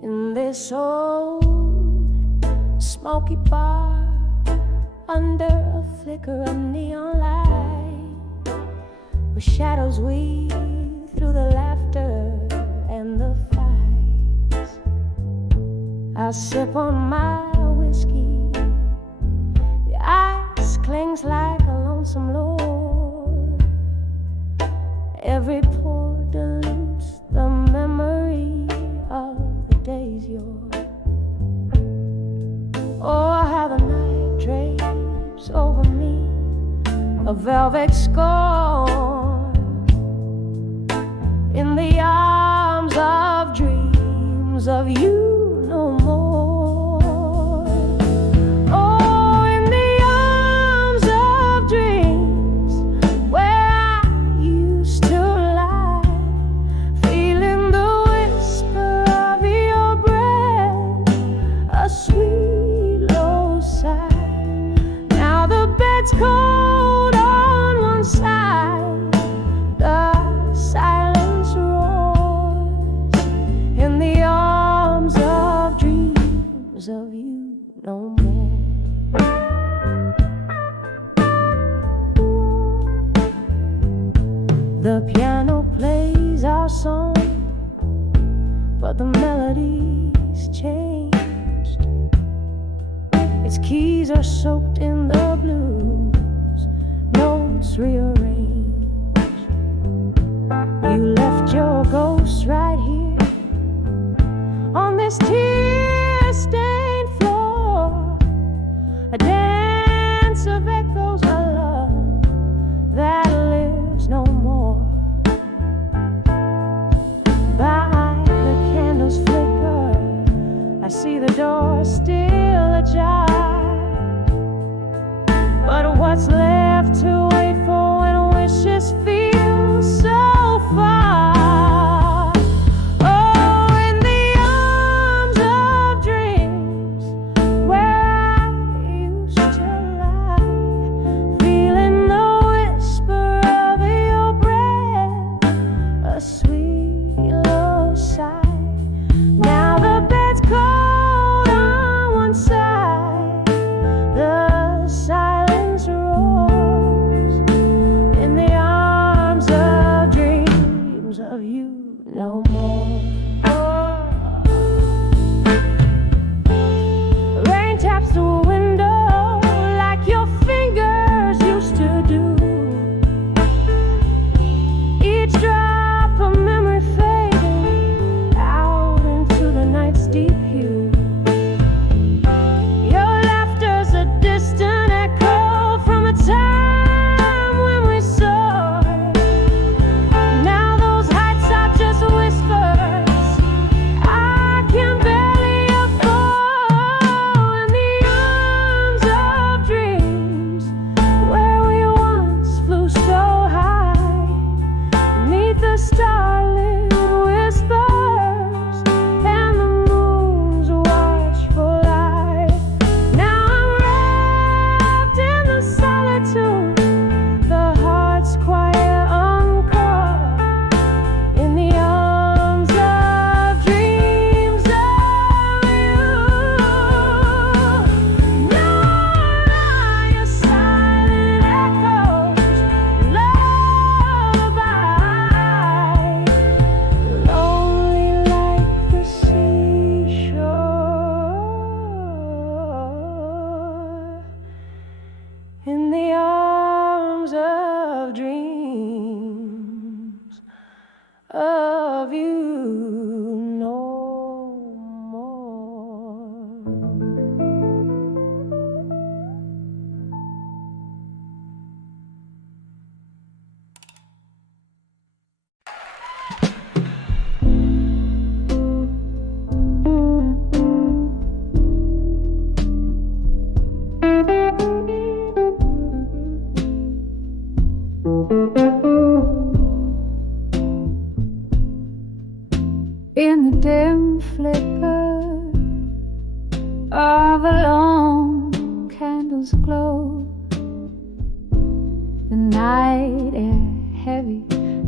In this old smoky bar, under a flicker of neon light, where shadows weave through the laughter and the fights, I'll sip on my whiskey. The ice clings like a lonesome lord. Every pour dilutes the memory of the days yours. Oh, how the night drapes over me a velvet scorn. In the arms of dreams of you no more. Oh, in the arms of dreams where I used to lie, feeling the whisper of your breath, a sweet low sigh. Now the bed's cold on one side, the silence roars. In the arms of dreams of you no more. The piano plays our song, but the melody's changed. Its keys are soaked in the blues, notes rearranged. You left your ghost right here on this tear-stained floor, a dance of echoes, a love that lives no more. By the candle's flicker, I see the door still ajar. But what's left to wait for when wishes feel so far? Oh, in the arms of dreams where I used to lie, feeling the whisper of your breath, a sweet low sigh. Now the bed's cold on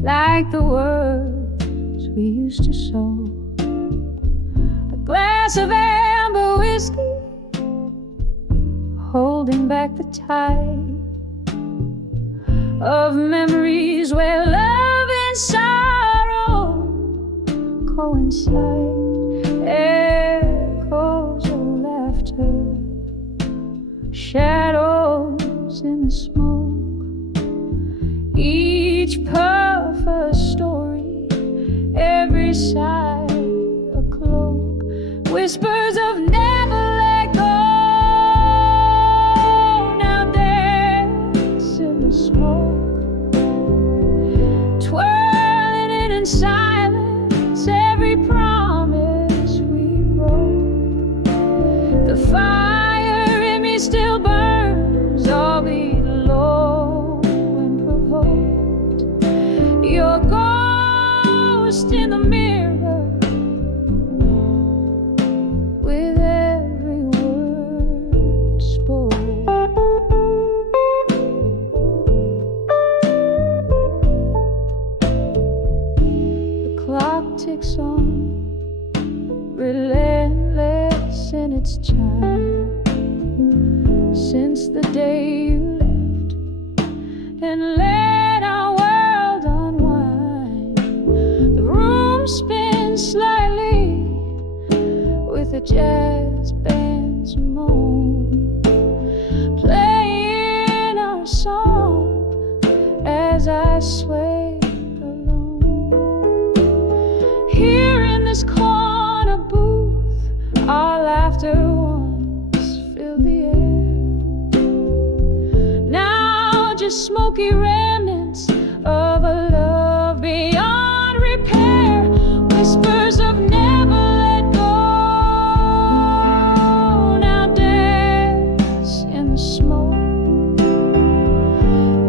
like the words we used to sow. A glass of amber whiskey, holding back the tide of memories where love and sorrow coincide. Echoes of laughter, shadows in the smoke, each puff a story, every sigh a cloak, whispers of never let go. Now dance in the smoke, twirling it in silence, every promise we broke. The fire in me still burns, albeit low and provoked. Your ghost in the mirror, with every word spoke. The clock ticks on, relentless in its chime, since the day you left and let our world unwind. The room spins slightly with a jazz band's moan, playing our song as I sway alone. Here in this corner booth, our laughter once filled the air. Now just smoky remnants of a love beyond repair. Whispers of never let go. Now dance in the smoke,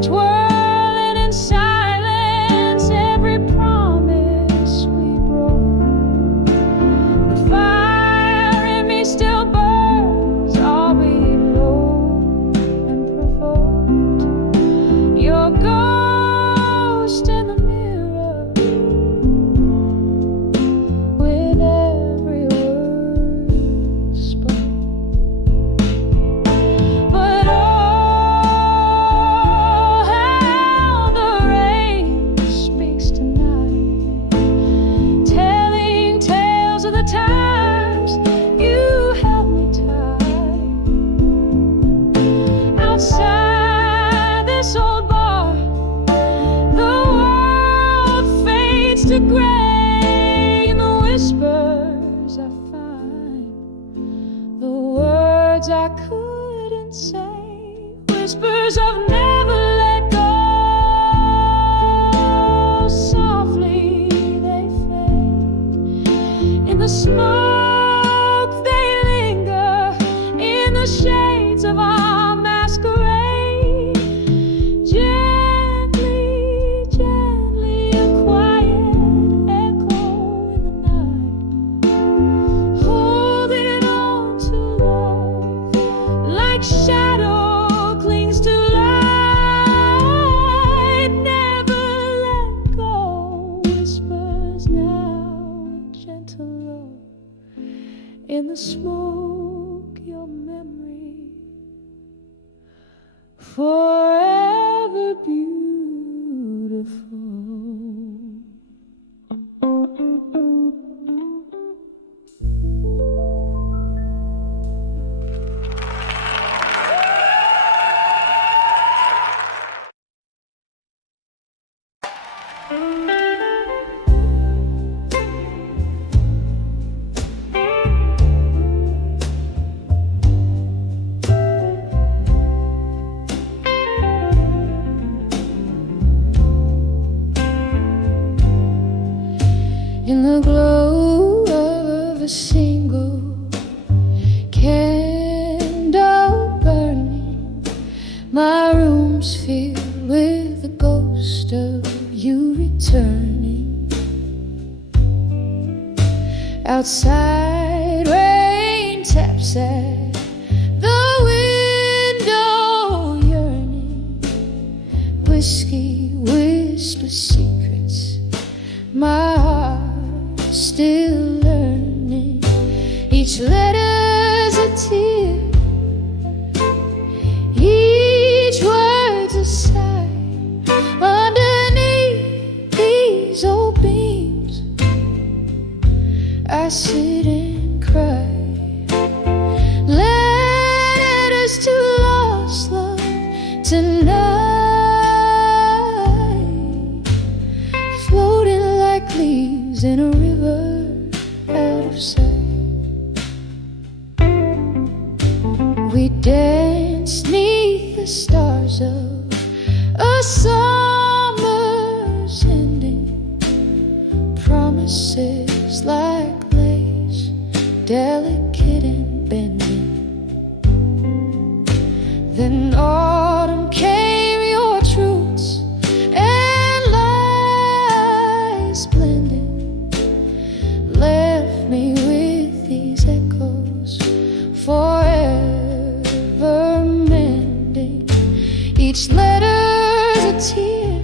twirling in silence, every promise we broke. The fire in me still burns, albeit low and provoked. Your ghost in the mirror, with every word spoke. But oh, how the rain speaks tonight, telling tales of the times you held me tight. Outside this old bar, the world fades to gray. In the whispers I find the words I couldn't say. Whispers of never let go. Softly they fade. In the smoke they linger, in the shades of our masquerade. Gently, gently, a quiet echo in the night, holding on to love like shadow clings to light. Never let go. Whispers now, gentle love. In the smoke, your memory forever beautiful. In the glow of a single candle burning, my room's filled with the ghost of you returning. Outside, rain taps at the window, yearning. Whiskey whispers secrets Each letter's a tear, each word's a sigh. Underneath these old beams, I sit and cry. Letters to lost love tonight, floating like leaves in a river out of sight. We dance 'neath the stars of a summer's ending. Promises like lace, delicate and bending. Then autumn came, your truths and lies blending, left me with these echoes forever mending. Each letter's a tear,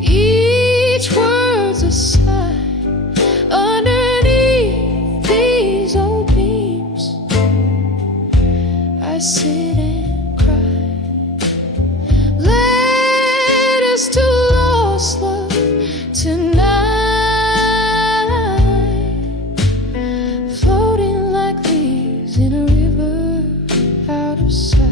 each word's a sigh. Underneath these old beams, I sit and cry. Letters to lost love tonight, floating like leaves in a river out of sight.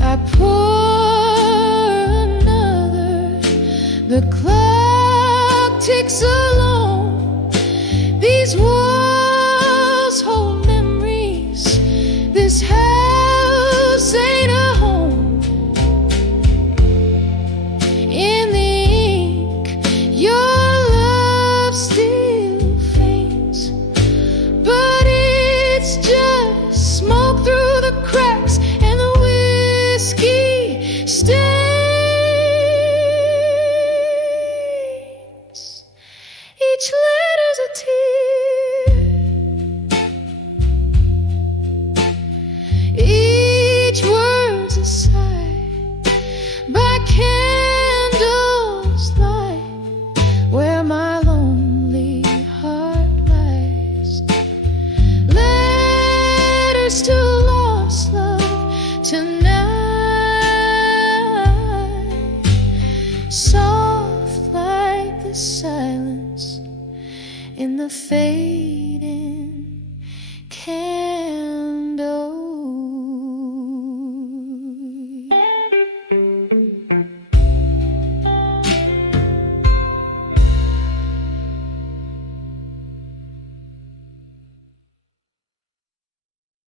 I pour another, the clock ticks along. These walls hold memories, this house ain't a home. In the ink, your love still faints, but it's just smoke through the cracks, and the whiskey stains. Each letter's a tear, each word's a sigh. By candles light, where my lonely heart lies. Letters to lost love tonight, soft like the silence in the fading candlelight.